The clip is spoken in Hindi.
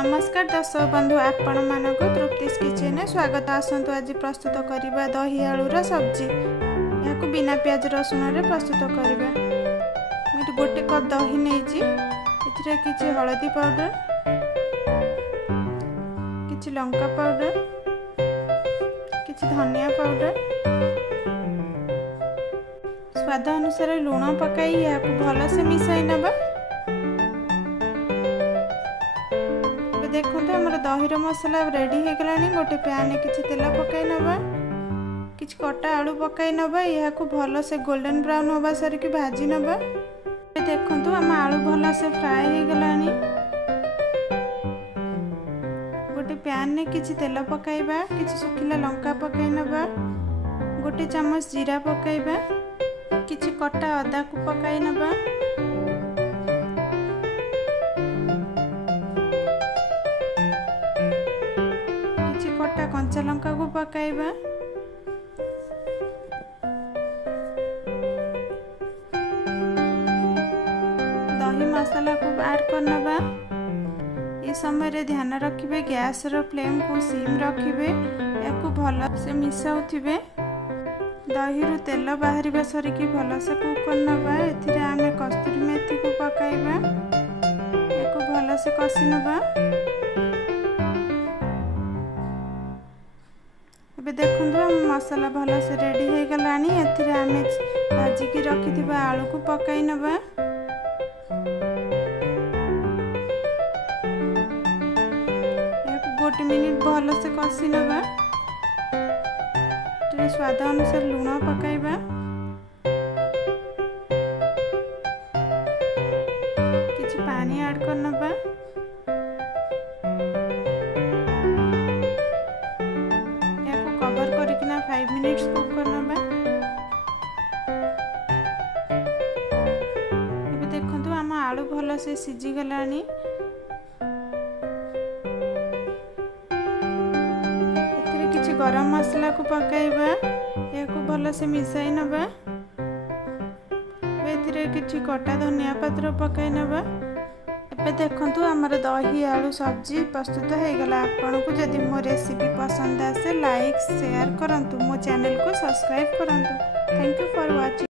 नमस्कार दर्शक बंधु आपण मानक तृप्तिस किचन में स्वागत। आसतु आज प्रस्तुत करवा दही आलूर सब्जी। या बिना प्याज रसुण रे प्रस्तुत करवा। मुझे गोटे कप दही नहीं किसी हलदी पाउडर, किसी लंका पाउडर, किसी धनिया पाउडर, स्वाद अनुसार लुण पकाई या भल से मिसाई नबा। देखो हमर दहीर मसला रेडी हो गलानी। गोटे पैन किसी तेल पकाई नबा, किसी कटा आलू पकाई नबा। या भल से गोल्डन ब्राउन होगा सारिक भाजी नबा। देखो आम आलू भल से फ्राए हो गलानी। गोटे पैन में किसी तेल पकाइबा, किसी सुखिला लंका पकाई नबा, गोटे चामच जीरा पकाइबा, किसी कटा अदा को पकाई नबा, कटा कंचा लंका को पकाइबा, दही मसाला को ऐड करनबा। ये समय रे ध्यान रखिबे गैस रो फ्लेम को सिम रखिबे। या भल से मिसाउथिबे। दही रु तेल बाहरिबा सरिकी भल से कुक करनबा। एथिरे आमे कस्तूरी मेथी को पकाइबा। एको भल से कसी नबा। ଏବେ ଦେଖନ୍ତୁ ଆମ ମସଲା ଭଲ ସେ ରେଡି ହେଇ ଗଲାଣି। ଏଥିରେ ଆମେ ଭାଜିକି ରଖିଥିବା ଆଳୁକୁ ପକାଇ ନେବା। ଏହାକୁ 1 ମିନିଟ ଭଲ ସେ କଷି ନେବା। ଏଥିରେ ସ୍ୱାଦ ଅନୁସାରେ ଲୁଣ ପକାଇବା, କିଛି ପାଣି ଆଡ୍ କରିନେବା। कवर करकिना 5 मिनिट्स कुक करनबा। ଏବେ ଦେଖନ୍ତୁ ଆମ आलू भल से सिझी गलानी। एथिरे किछि गरम मसला को पकाइबा। याको भल से मिसाई नबा। एथिरे किछि कटा धनिया पत्र पकाई नबा। ଏବେ ଦେଖନ୍ତୁ ଆମର दही आलू सब्जी प्रस्तुत हो गला। आपको जदि मो रेसिपी पसंद आसे लाइक शेयर करंतु, मो चैनल को सब्सक्राइब करंतु। Thank you for watching.